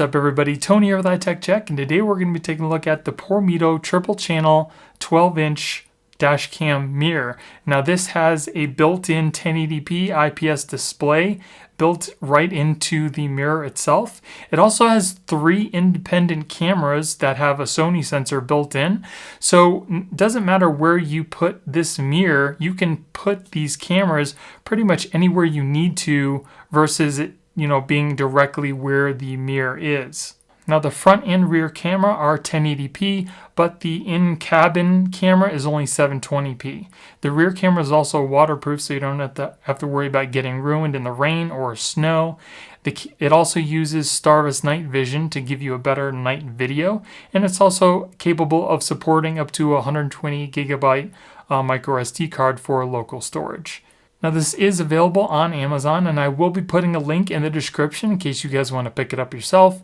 What's up everybody, Tony here with iTech Check, and today we're going to be taking a look at the PORMIDO triple channel 12-inch dash cam mirror. Now this has a built-in 1080p IPS display built right into the mirror itself. It also has 3 independent cameras that have a Sony sensor built in. So it doesn't matter where you put this mirror, you can put these cameras pretty much anywhere you need to versus it being directly where the mirror is. Now the front and rear camera are 1080p, but the in-cabin camera is only 720p. The rear camera is also waterproof, so you don't have to worry about getting ruined in the rain or snow. It also uses Starless night vision to give you a better night video, and it's also capable of supporting up to 120 gigabyte micro SD card for local storage. Now this is available on Amazon, and I will be putting a link in the description in case you guys want to pick it up yourself.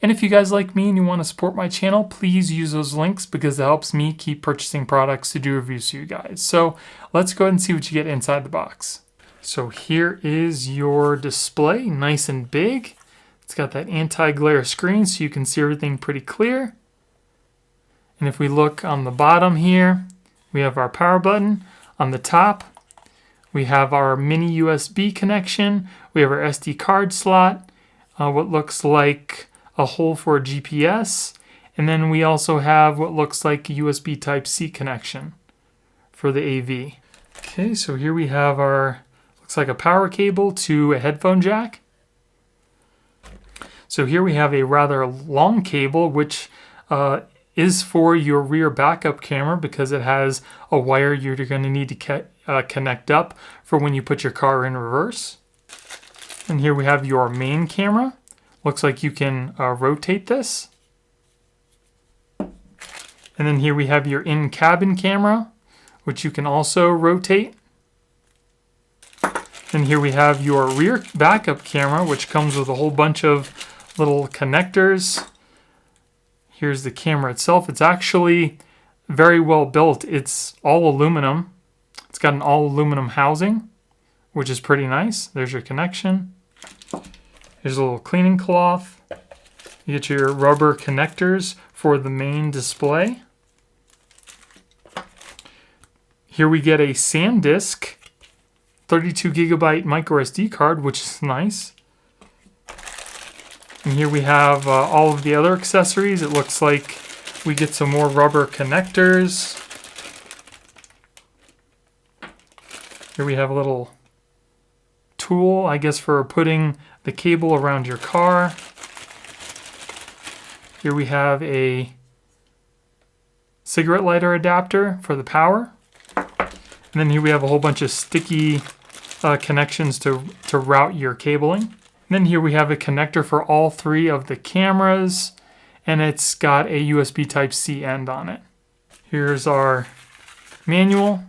And if you guys like me and you want to support my channel, please use those links because it helps me keep purchasing products to do reviews for you guys. So let's go ahead and see what you get inside the box. So here is your display, nice and big. It's got that anti-glare screen so you can see everything pretty clear. And if we look on the bottom here, we have our power button. On the top, we have our mini USB connection. We have our SD card slot, what looks like a hole for a GPS. And then we also have what looks like a USB Type-C connection for the AV. Okay, so here we have our, looks like a power cable to a headphone jack. So here we have a rather long cable, which is for your rear backup camera because it has a wire you're going to need to connect up for when you put your car in reverse. And here we have your main camera. Looks like you can rotate this. And then here we have your in-cabin camera, which you can also rotate. And here we have your rear backup camera, which comes with a whole bunch of little connectors. Here's the camera itself. It's actually very well built. It's all aluminum. It's got an all aluminum housing, which is pretty nice. There's your connection. Here's a little cleaning cloth. You get your rubber connectors for the main display. Here we get a SanDisk 32 gigabyte micro SD card, which is nice. And here we have all of the other accessories. It looks like we get some more rubber connectors. Here we have a little tool, I guess, for putting the cable around your car. Here we have a cigarette lighter adapter for the power. And then here we have a whole bunch of sticky connections to route your cabling. And then here we have a connector for all 3 of the cameras, and it's got a USB Type-C end on it. Here's our manual.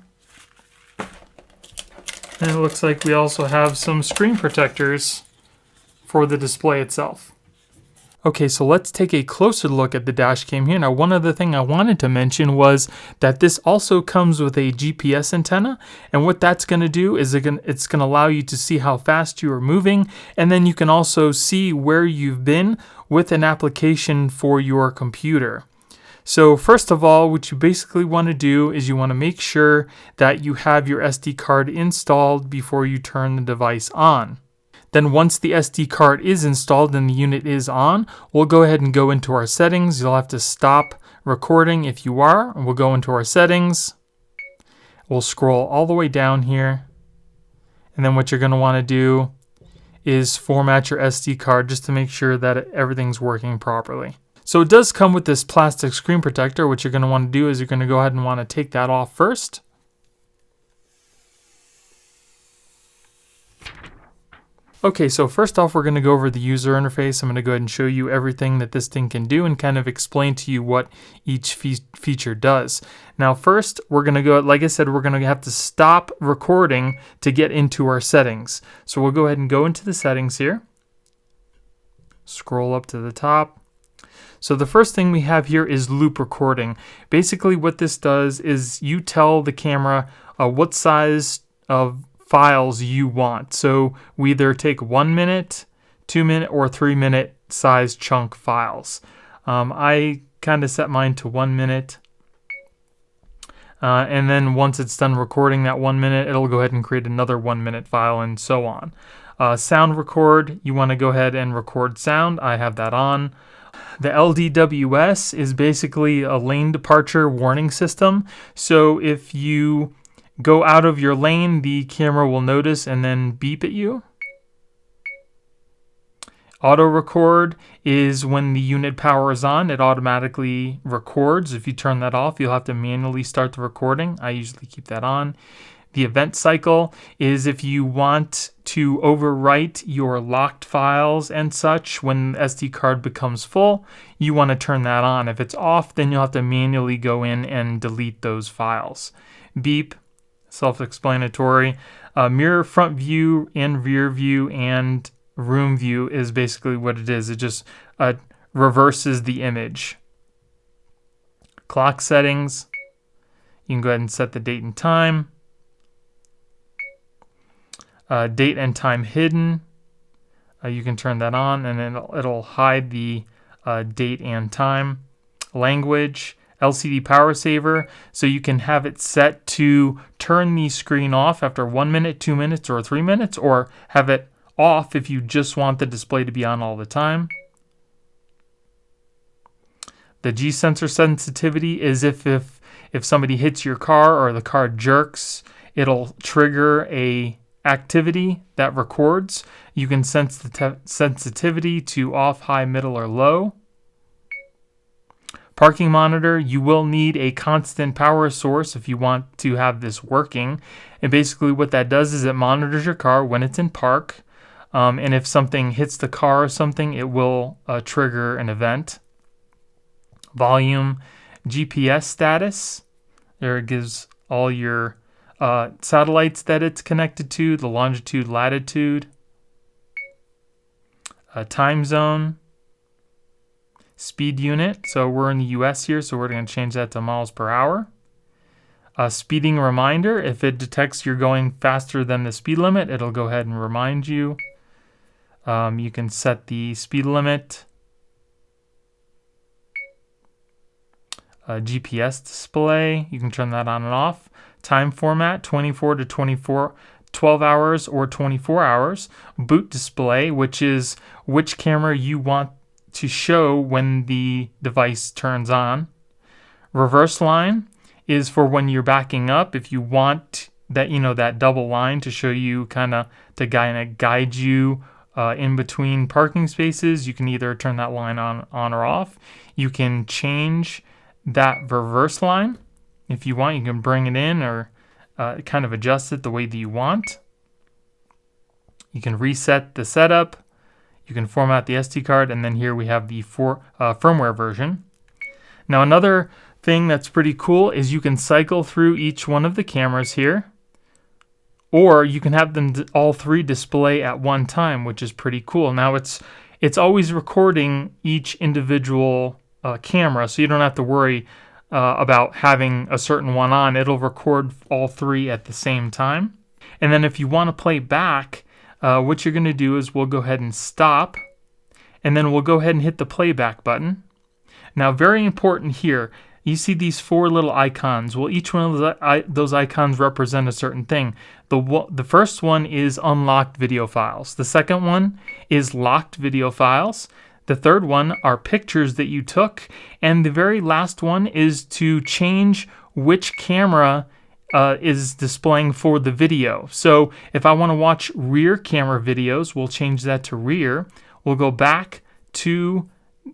And it looks like we also have some screen protectors for the display itself. Okay, so let's take a closer look at the dash cam here. Now, one other thing I wanted to mention was that this also comes with a GPS antenna, and what that's going to do is it's going to allow you to see how fast you are moving, and then you can also see where you've been with an application for your computer. So first of all, what you basically want to do is you want to make sure that you have your SD card installed before you turn the device on. Then once the SD card is installed and the unit is on, we'll go ahead and go into our settings. You'll have to stop recording if you are, and we'll go into our settings. We'll scroll all the way down here. And then what you're going to want to do is format your SD card just to make sure that everything's working properly. So it does come with this plastic screen protector. What you're going to want to do is you're going to go ahead and want to take that off first. Okay, so first off, we're going to go over the user interface. I'm going to go ahead and show you everything that this thing can do and kind of explain to you what each feature does. Now first, we're going to go, like I said, we're going to have to stop recording to get into our settings. So we'll go ahead and go into the settings here. Scroll up to the top. So the first thing we have here is loop recording. Basically what this does is you tell the camera what size of files you want. So we either take 1 minute, 2 minute, or 3 minute size chunk files. I kind of set mine to 1 minute. And then once it's done recording that 1 minute, it'll go ahead and create another 1 minute file and so on. Sound record, you want to go ahead and record sound. I have that on. The LDWS is basically a lane departure warning system. So if you go out of your lane, the camera will notice and then beep at you. Auto record is when the unit power is on, it automatically records. If you turn that off, you'll have to manually start the recording. I usually keep that on. The event cycle is if you want to overwrite your locked files and such when the SD card becomes full, you want to turn that on. If it's off, then you'll have to manually go in and delete those files. Beep, self-explanatory. Mirror front view and rear view and room view is basically what it is. It just reverses the image. Clock settings. You can go ahead and set the date and time. Date and time hidden. You can turn that on and then it'll hide the date and time. Language. LCD power saver. So you can have it set to turn the screen off after 1 minute, 2 minutes, or 3 minutes, or have it off if you just want the display to be on all the time. The G sensor sensitivity is if somebody hits your car or the car jerks, it'll trigger a activity that records. You can sense the sensitivity to off, high, middle, or low. Parking monitor, you will need a constant power source if you want to have this working. And basically what that does is it monitors your car when it's in park. And if something hits the car or something, it will trigger an event. Volume, GPS status. There it gives all your satellites that it's connected to, the longitude, latitude. Time zone. Speed unit. So we're in the US here, so we're going to change that to miles per hour. Speeding reminder. If it detects you're going faster than the speed limit, it'll go ahead and remind you. You can set the speed limit. GPS display, you can turn that on and off. Time format, 24 to 24, 12 hours or 24 hours. Boot display, which is which camera you want to show when the device turns on. Reverse line is for when you're backing up. If you want that, that double line to show you to guide you in between parking spaces, you can either turn that line on or off. You can change that reverse line if you want. You can bring it in or kind of adjust it the way that you want. You can reset the setup. You can format the SD card, and then here we have the firmware version. Now another thing that's pretty cool is you can cycle through each one of the cameras here, or you can have them all three display at one time, which is pretty cool. Now it's always recording each individual camera, so you don't have to worry about having a certain one on. It'll record all three at the same time. And then if you want to play back, what you're going to do is we'll go ahead and stop, and then we'll go ahead and hit the playback button. Now, very important here, you see these four little icons. Well, each one of those icons represent a certain thing. The first one is unlocked video files. The second one is locked video files. The third one are pictures that you took. And the very last one is to change which camera is displaying for the video. So if I want to watch rear camera videos, we'll change that to rear. We'll go back to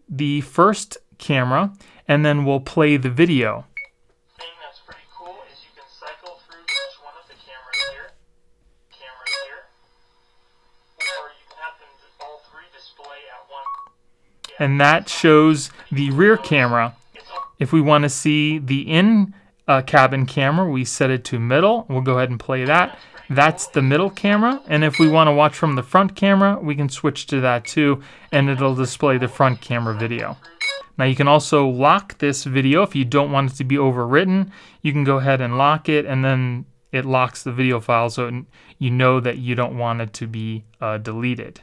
the first camera, and then we'll play the video. The thing that's pretty cool is you can cycle through each one of the cameras here, or you can have them all three display at once. And that shows the rear camera. If we want to see the cabin camera, we set it to middle. We'll go ahead and play that. That's the middle camera. And if we want to watch from the front camera, we can switch to that too, and it'll display the front camera video. Now you can also lock this video if you don't want it to be overwritten. You can go ahead and lock it, and then it locks the video file so you know that you don't want it to be deleted.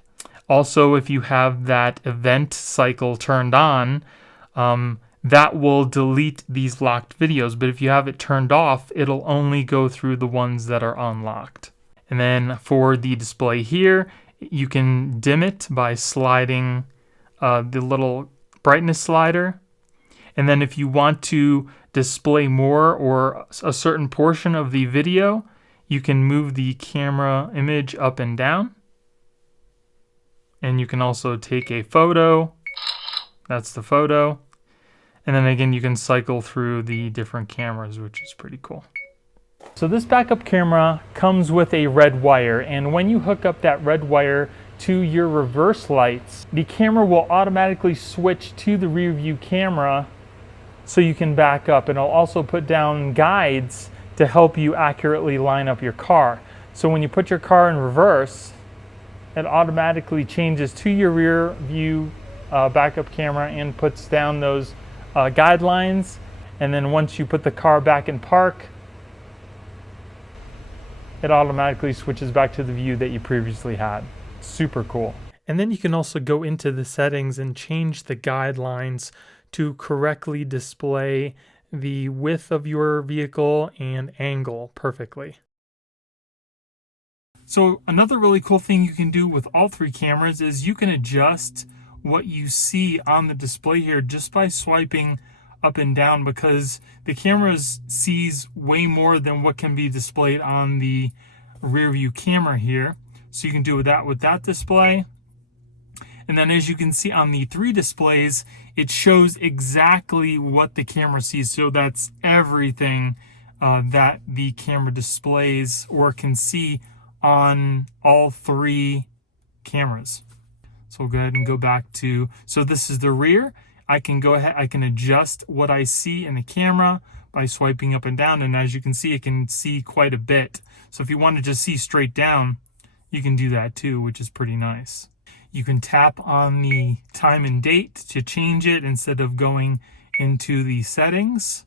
Also, if you have that event cycle turned on, that will delete these locked videos. But if you have it turned off, it'll only go through the ones that are unlocked. And then for the display here, you can dim it by sliding the little brightness slider. And then if you want to display more or a certain portion of the video, you can move the camera image up and down. And you can also take a photo. That's the photo. And then again, you can cycle through the different cameras, which is pretty cool. So this backup camera comes with a red wire, and when you hook up that red wire to your reverse lights, the camera will automatically switch to the rear view camera so you can back up. And it'll also put down guides to help you accurately line up your car. So when you put your car in reverse, it automatically changes to your rear view backup camera and puts down those guidelines. And then once you put the car back in park, it automatically switches back to the view that you previously had. Super cool. And then you can also go into the settings and change the guidelines to correctly display the width of your vehicle and angle perfectly. So another really cool thing you can do with all three cameras is you can adjust what you see on the display here just by swiping up and down, because the camera sees way more than what can be displayed on the rear view camera here. So you can do that with that display. And then as you can see on the three displays, it shows exactly what the camera sees. So that's everything that the camera displays or can see on all three cameras. So we'll go ahead and go back to, so this is the rear. I can go ahead, I can adjust what I see in the camera by swiping up and down. And as you can see, it can see quite a bit. So if you want to just see straight down, you can do that too, which is pretty nice. You can tap on the time and date to change it instead of going into the settings.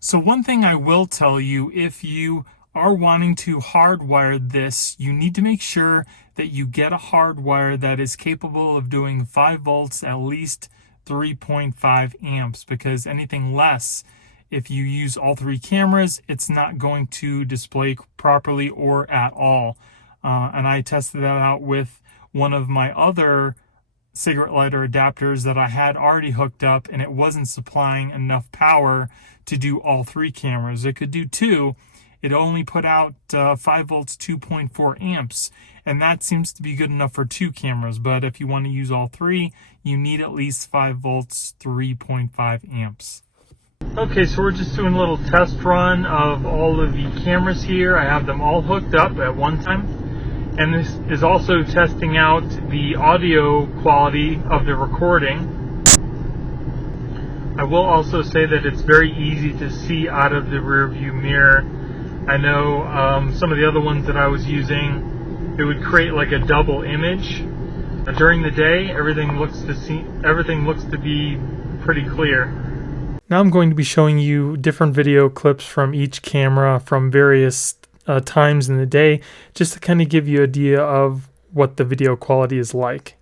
So one thing I will tell you, if you are wanting to hardwire this, you need to make sure that you get a hardwire that is capable of doing 5 volts, at least 3.5 amps, because anything less, if you use all three cameras, it's not going to display properly or at all. And I tested that out with one of my other cigarette lighter adapters that I had already hooked up, and it wasn't supplying enough power to do all three cameras. It could do 2. It only put out 5 volts, 2.4 amps, and that seems to be good enough for 2 cameras. But if you want to use all three, you need at least 5 volts, 3.5 amps. Okay, so we're just doing a little test run of all of the cameras here. I have them all hooked up at one time. And this is also testing out the audio quality of the recording. I will also say that it's very easy to see out of the rear view mirror. I know some of the other ones that I was using, it would create like a double image. During the day, everything looks to be pretty clear. Now I'm going to be showing you different video clips from each camera from various times in the day, just to kind of give you an idea of what the video quality is like.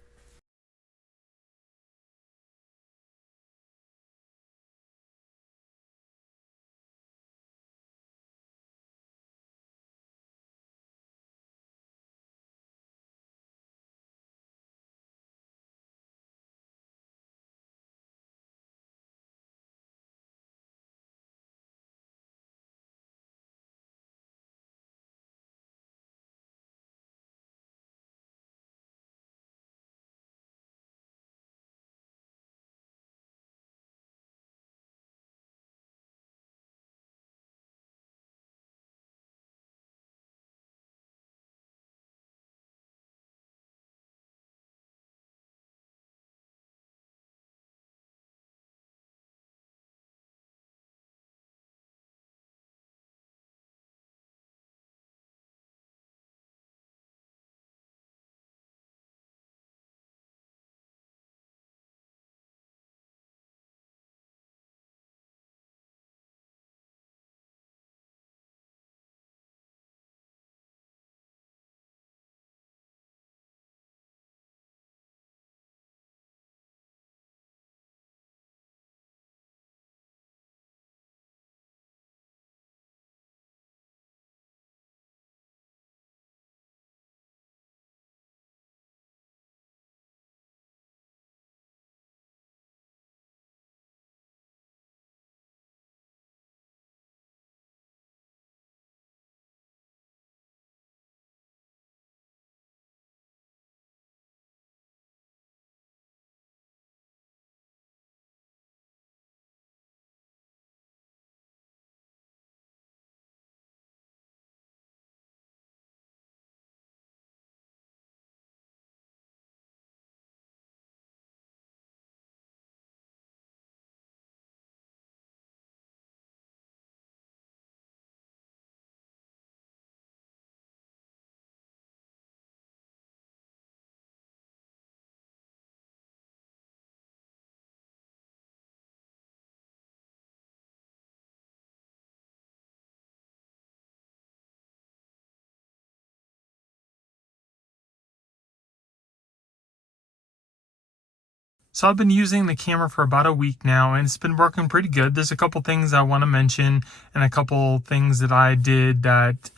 So I've been using the camera for about a week now, and it's been working pretty good. There's a couple things I want to mention and a couple things that I did that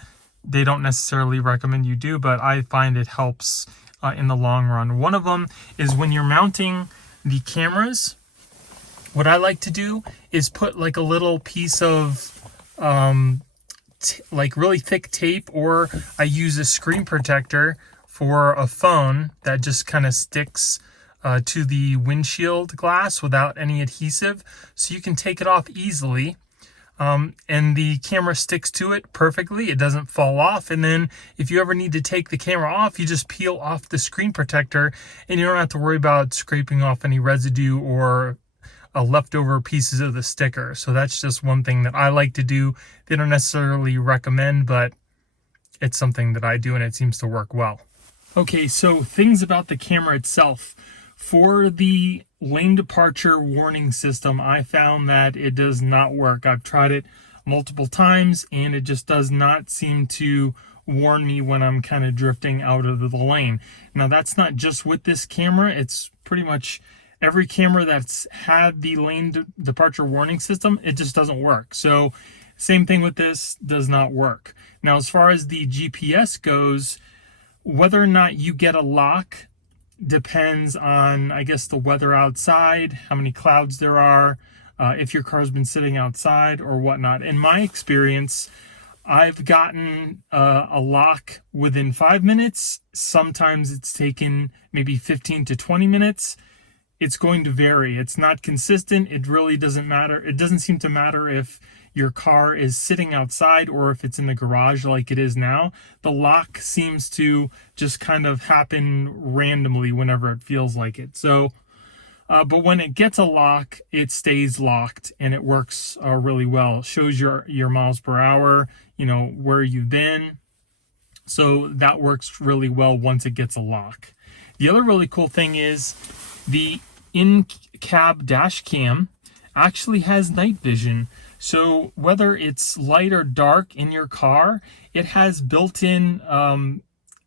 they don't necessarily recommend you do, but I find it helps in the long run. One of them is when you're mounting the cameras, what I like to do is put like a little piece of like really thick tape, or I use a screen protector for a phone that just kind of sticks to the windshield glass without any adhesive, so you can take it off easily. And the camera sticks to it perfectly. It doesn't fall off. And then if you ever need to take the camera off, you just peel off the screen protector and you don't have to worry about scraping off any residue or leftover pieces of the sticker. So that's just one thing that I like to do. They don't necessarily recommend, but it's something that I do and it seems to work well. Okay, so things about the camera itself. For the lane departure warning system, I found that it does not work. I've tried it multiple times and it just does not seem to warn me when I'm kind of drifting out of the lane. Now that's not just with this camera, it's pretty much every camera that's had the lane departure warning system, it just doesn't work. So same thing with this, does not work. Now as far as the GPS goes, whether or not you get a lock depends on, I guess, the weather outside, how many clouds there are, if your car's been sitting outside or whatnot. In my experience, I've gotten a lock within 5 minutes. Sometimes it's taken maybe 15 to 20 minutes. It's going to vary. It's not consistent. It really doesn't matter. It doesn't seem to matter if your car is sitting outside or if it's in the garage like it is now. The lock seems to just kind of happen randomly whenever it feels like it. So, but when it gets a lock, it stays locked and it works really well. It shows your miles per hour, you know, where you've been. So that works really well once it gets a lock. The other really cool thing is the in-cab dash cam actually has night vision. So whether it's light or dark in your car, it has built-in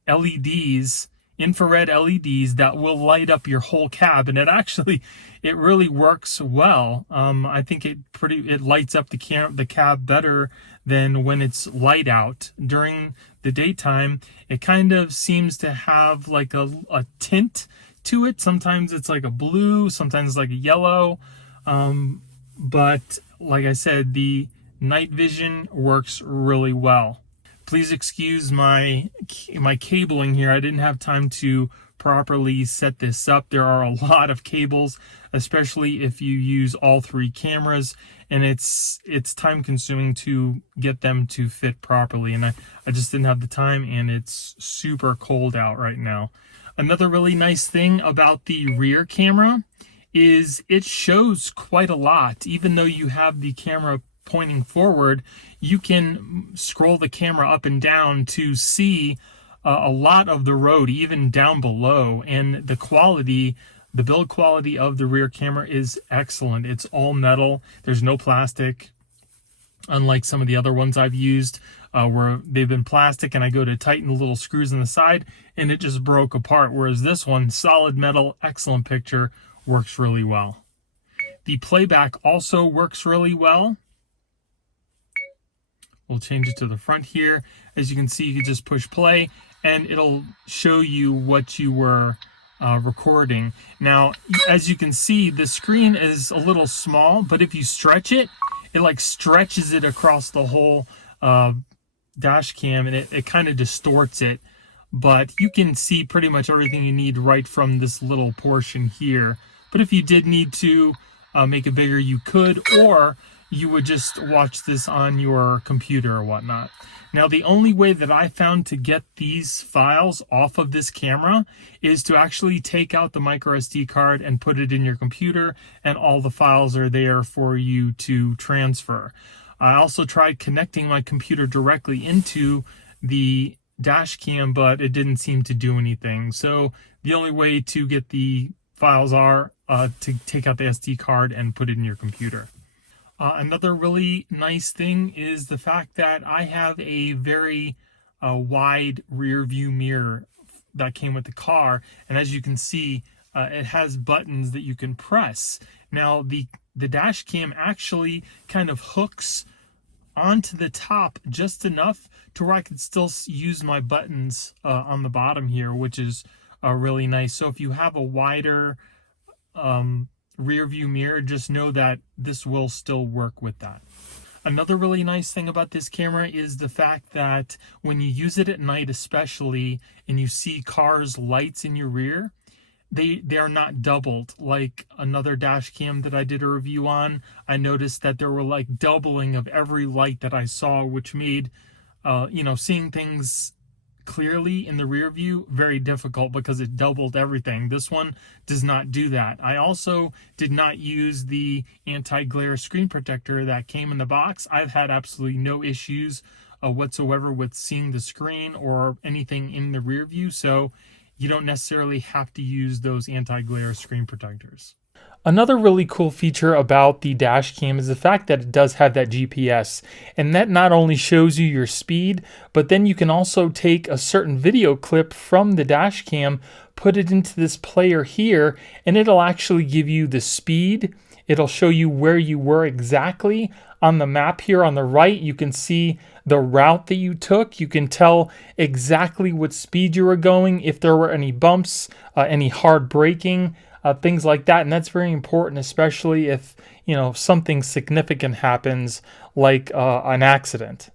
LEDs, infrared LEDs that will light up your whole cab, and it really works well. I think it lights up the cab better than when it's light out. During the daytime, it kind of seems to have like a tint to it. Sometimes it's like a blue, sometimes it's like a yellow. But like I said, the night vision works really well. Please excuse my cabling here. I didn't have time to properly set this up. There are a lot of cables, especially if you use all three cameras, and it's time consuming to get them to fit properly. And I just didn't have the time, and it's super cold out right now. Another really nice thing about the rear camera is it shows quite a lot. Even though you have the camera pointing forward, you can scroll the camera up and down to see a lot of the road, even down below. And the build quality of the rear camera is excellent. It's all metal. There's no plastic, unlike some of the other ones I've used where they've been plastic and I go to tighten the little screws on the side and it just broke apart. Whereas this one, solid metal, excellent picture, works really well. The playback also works really well. We'll change it to the front here. As you can see, you can just push play and it'll show you what you were recording. Now, as you can see, the screen is a little small, but if you stretch it, it like stretches it across the whole dash cam, and it kind of distorts it. But you can see pretty much everything you need right from this little portion here. But if you did need to make it bigger, you could, or you would just watch this on your computer or whatnot. Now, the only way that I found to get these files off of this camera is to actually take out the micro SD card and put it in your computer, and all the files are there for you to transfer. I also tried connecting my computer directly into the dash cam, but it didn't seem to do anything. So the only way to get the files are to take out the SD card and put it in your computer. Another really nice thing is the fact that I have a very wide rear view mirror that came with the car, and as you can see, it has buttons that you can press. Now the dash cam actually kind of hooks onto the top just enough to where I can still use my buttons on the bottom here, which is really nice. So if you have a wider rear view mirror, just know that this will still work with that. Another really nice thing about this camera is the fact that when you use it at night especially, and you see cars' lights in your rear, they are not doubled like another dash cam that I did a review on. I noticed that there were like doubling of every light that I saw, which made seeing things clearly in the rear view very difficult because it doubled everything. This one does not do that. I also did not use the anti-glare screen protector that came in the box. I've had absolutely no issues whatsoever with seeing the screen or anything in the rear view, so you don't necessarily have to use those anti-glare screen protectors. Another really cool feature about the dash cam is the fact that it does have that GPS, and that not only shows you your speed, but then you can also take a certain video clip from the dash cam, put it into this player here, and it'll actually give you the speed. It'll show you where you were exactly. On the map here on the right, you can see the route that you took. You can tell exactly what speed you were going, if there were any bumps, any hard braking, things like that. And that's very important, especially if something significant happens, like an accident.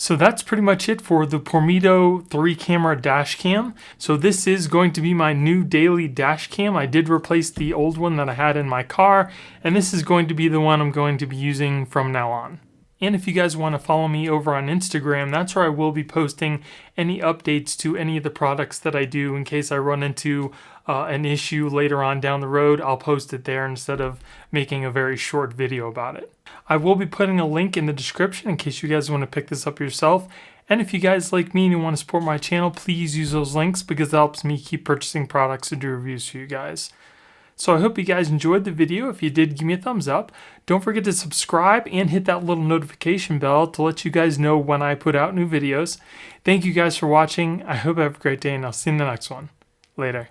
So that's pretty much it for the PORMIDO 3-camera dash cam. So this is going to be my new daily dash cam. I did replace the old one that I had in my car, and this is going to be the one I'm going to be using from now on. And if you guys want to follow me over on Instagram, that's where I will be posting any updates to any of the products that I do. In case I run into an issue later on down the road, I'll post it there instead of making a very short video about it. I will be putting a link in the description in case you guys want to pick this up yourself. And if you guys like me and you want to support my channel, please use those links because that helps me keep purchasing products and do reviews for you guys. So I hope you guys enjoyed the video. If you did, give me a thumbs up. Don't forget to subscribe and hit that little notification bell to let you guys know when I put out new videos. Thank you guys for watching. I hope you have a great day, and I'll see you in the next one. Later.